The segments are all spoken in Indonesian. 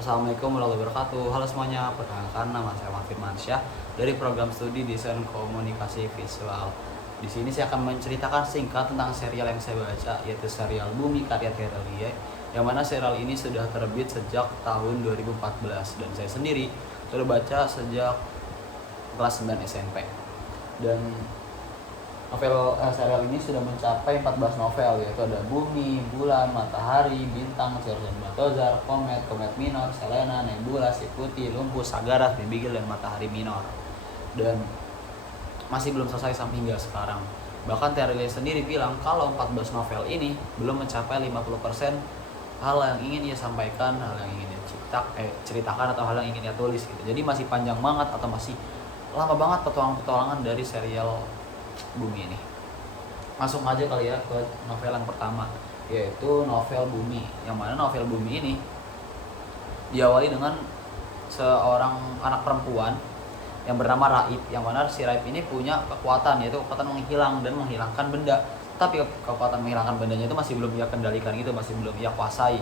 Assalamualaikum warahmatullahi wabarakatuh. Halo semuanya, perkenalkan nama saya Muhammad Firmansyah dari program studi Desain Komunikasi Visual. Di sini saya akan menceritakan singkat tentang serial yang saya baca, yaitu serial Bumi karya Terelie, yang mana serial ini sudah terbit sejak tahun 2014 dan saya sendiri sudah baca sejak kelas 9 SMP. Dan serial ini sudah mencapai 14 novel, yaitu ada Bumi, Bulan, Matahari, Bintang, Sirius dan Balthazar, Komet, Komet Minor, Selena, Nebula, Sikuti, Lumpus, Sagaras, Bibigil, dan Matahari Minor. Dan masih belum selesai sampai hingga sekarang. Bahkan Terelie sendiri bilang kalau 14 novel ini belum mencapai 50% hal yang ingin ia sampaikan, hal yang ingin dia ceritakan atau hal yang ingin dia tulis gitu. Jadi masih panjang banget atau masih lama banget petualangan dari serial Bumi ini. Masuk aja kali ya ke novel yang pertama, yaitu novel Bumi. Yang mana novel Bumi ini diawali dengan seorang anak perempuan yang bernama Raib, yang mana si Raib ini punya kekuatan, yaitu kekuatan menghilang dan menghilangkan benda. Tapi kekuatan menghilangkan bendanya itu masih belum ia kendalikan gitu, masih belum ia kuasai.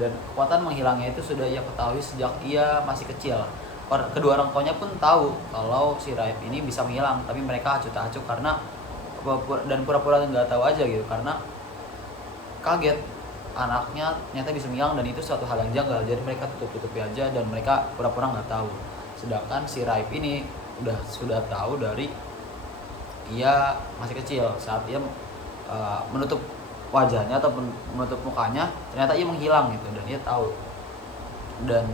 Dan kekuatan menghilangnya itu sudah ia ketahui sejak ia masih kecil. Kedua orang tuanya pun tahu kalau si Raib ini bisa menghilang, tapi mereka acuh tak acuh karena dan pura-pura nggak tahu aja gitu, karena kaget anaknya ternyata bisa menghilang dan itu suatu hal yang janggal. Jadi mereka tutup-tutupi aja dan mereka pura-pura nggak tahu. Sedangkan si Raib ini sudah tahu dari ia masih kecil, saat ia menutup wajahnya atau menutup mukanya, ternyata ia menghilang gitu dan ia tahu. Dan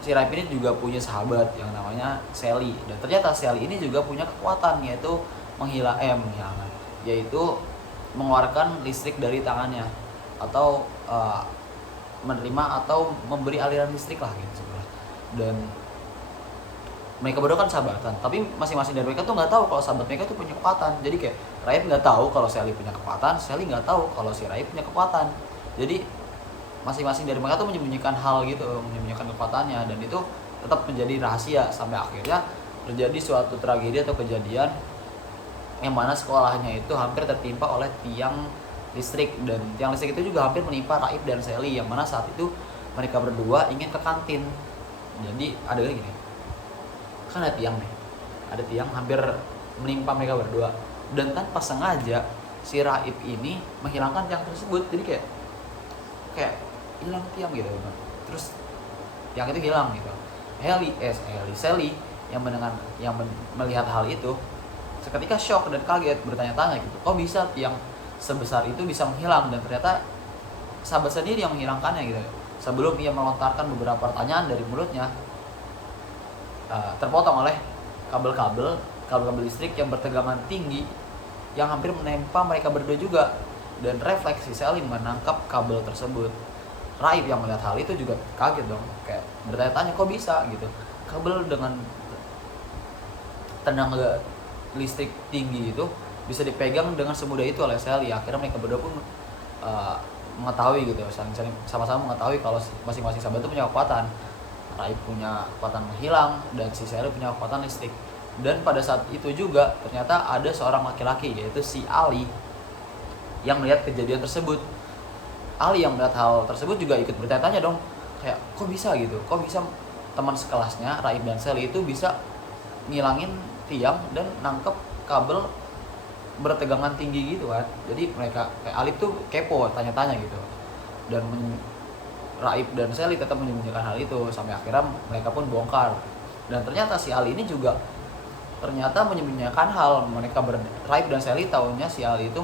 si Raib ini juga punya sahabat yang namanya Sally, dan ternyata Sally ini juga punya kekuatan, yaitu yaitu mengeluarkan listrik dari tangannya atau menerima atau memberi aliran listrik lah gitu sebenarnya. Dan mereka berdua kan sahabatan, tapi masing-masing dari mereka tuh nggak tahu kalau sahabat mereka tuh punya kekuatan. Jadi kayak Raib nggak tahu kalau Sally punya kekuatan, Sally nggak tahu kalau si Raib punya kekuatan. Jadi masing-masing dari mereka tuh menyembunyikan hal gitu, menyembunyikan kekuatannya, dan itu tetap menjadi rahasia sampai akhirnya terjadi suatu tragedi atau kejadian yang mana sekolahnya itu hampir tertimpa oleh tiang listrik, dan tiang listrik itu juga hampir menimpa Raib dan Sally, yang mana saat itu mereka berdua ingin ke kantin. Jadi ada gini, kan ada tiang nih, ada tiang hampir menimpa mereka berdua, dan tanpa sengaja si Raib ini menghilangkan tiang tersebut. Jadi kayak hilang tiang gitu, terus tiang itu hilang gitu. Sally yang melihat hal itu seketika shock dan kaget, bertanya-tanya gitu, kok bisa tiang sebesar itu bisa menghilang, dan ternyata sahabat sendiri yang menghilangkannya gitu. Sebelum ia melontarkan beberapa pertanyaan dari mulutnya, terpotong oleh kabel listrik yang bertegangan tinggi yang hampir menempa mereka berdua juga, dan refleksi Sally menangkap kabel tersebut. Raib yang melihat hal itu juga kaget dong, kayak bertanya-tanya kok bisa gitu, kabel dengan tenaga listrik tinggi itu bisa dipegang dengan semudah itu oleh Sally. Akhirnya mereka berdua pun mengetahui gitu, sama-sama mengetahui kalau masing-masing sahabat itu punya kekuatan. Raib punya kekuatan menghilang dan si Sally punya kekuatan listrik. Dan pada saat itu juga ternyata ada seorang laki-laki, yaitu si Ali, yang melihat kejadian tersebut. Ali yang melihat hal tersebut juga ikut bertanya-tanya dong, kayak kok bisa gitu, kok bisa teman sekelasnya Raib dan Sally itu bisa ngilangin tiang dan nangkep kabel bertegangan tinggi gitu kan. Jadi mereka kayak Ali tuh kepo, tanya-tanya gitu, dan Raib dan Sally tetap menyembunyikan hal itu sampai akhirnya mereka pun bongkar. Dan ternyata si Ali ini juga ternyata menyembunyikan hal. Raib dan Sally tahunya si Ali itu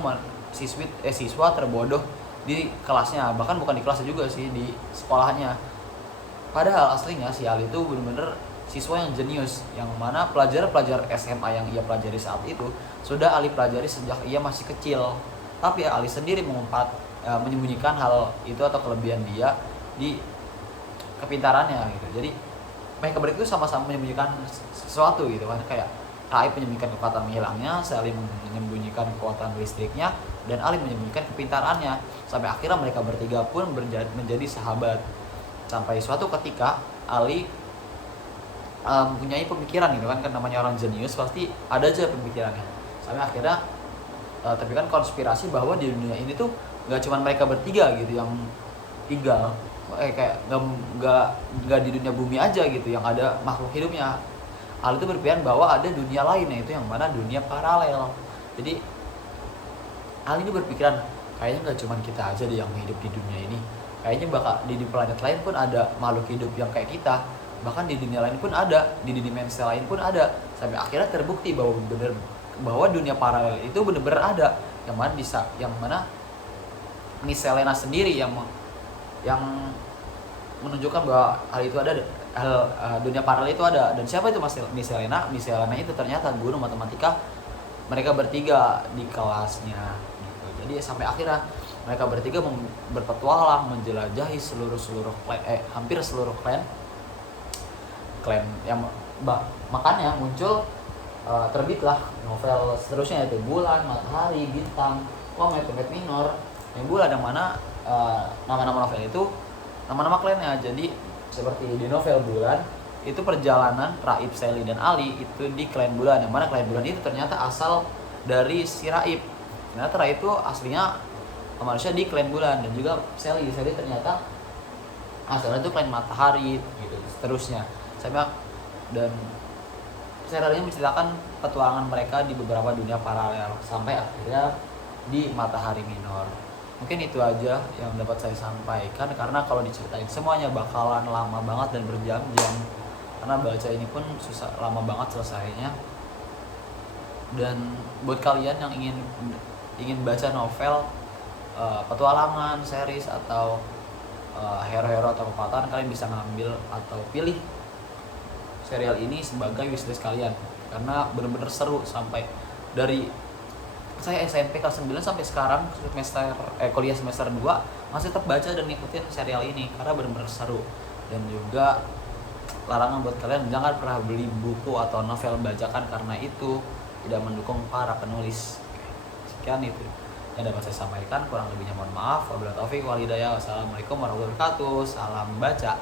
siswa terbodoh di kelasnya, bahkan bukan di kelasnya juga sih, di sekolahnya. Padahal aslinya si Ali itu benar-benar siswa yang jenius, yang mana pelajar SMA yang ia pelajari saat itu sudah Ali pelajari sejak ia masih kecil. Tapi Ali sendiri menyembunyikan hal itu atau kelebihan dia di kepintarannya gitu. Jadi mereka berdua itu sama-sama menyembunyikan sesuatu gitu kan, kayak Raib menyembunyikan kekuatan menghilangnya, Sally menyembunyikan kekuatan listriknya, dan Ali menyembunyikan kepintarannya. Sampai akhirnya mereka bertiga pun menjadi sahabat. Sampai suatu ketika Ali mempunyai pemikiran gitu kan namanya orang jenius pasti ada aja pemikirannya. Sampai akhirnya tapi kan konspirasi bahwa di dunia ini tuh nggak cuma mereka bertiga gitu yang tinggal, kayak nggak nggak di dunia bumi aja gitu yang ada makhluk hidupnya. Hal itu berpikiran bahwa ada dunia lain, yaitu yang mana dunia paralel. Jadi hal ini berpikiran kayaknya nggak cuma kita aja deh yang hidup di dunia ini, kayaknya bakal di planet lain pun ada makhluk hidup yang kayak kita, bahkan di dunia lain pun ada, di dimensi lain pun ada, sampai akhirnya terbukti bahwa dunia paralel itu benar-benar ada, yang mana yang mana Miss Selena sendiri yang menunjukkan bahwa hal itu ada, dunia paralel itu ada. Dan siapa itu Miss Selena? Miss Selena itu ternyata guru matematika mereka bertiga di kelasnya gitu. Jadi sampai akhirnya mereka bertiga berpetualang menjelajahi hampir seluruh klan yang makanya muncul terbitlah novel seterusnya, yaitu Bulan, Matahari, Bintang, Komet, Komet Minor, Nebula, yang mana nama-nama novel itu nama-nama klannya. Jadi seperti di novel Bulan itu perjalanan Raib, Sally, dan Ali itu di klan Bulan, yang mana klan Bulan itu ternyata asal dari si Raib. Ternyata Raib itu aslinya manusia di klan Bulan, dan juga Sally ternyata asalnya itu klan Matahari gitu seterusnya. Dan serial ini menceritakan petualangan mereka di beberapa dunia paralel sampai akhirnya di Matahari Minor. Mungkin itu aja yang dapat saya sampaikan, karena kalau diceritain semuanya bakalan lama banget dan berjam-jam, karena baca ini pun lama banget selesainya. Dan buat kalian yang ingin baca novel petualangan, series, atau hero-hero atau kekuatan, kalian bisa ngambil atau pilih serial ini sebagai wishlist kalian, karena benar-benar seru. Sampai dari saya SMP kelas 9 sampai sekarang kuliah semester 2 masih tetap baca dan ngikutin serial ini karena benar-benar seru. Dan juga larangan buat kalian, jangan pernah beli buku atau novel bajakan karena itu tidak mendukung para penulis. Sekian itu yang dapat saya sampaikan, kurang lebihnya mohon maaf. Wabillahi taufiq wal hidayah. Wassalamualaikum warahmatullahi wabarakatuh. Salam baca.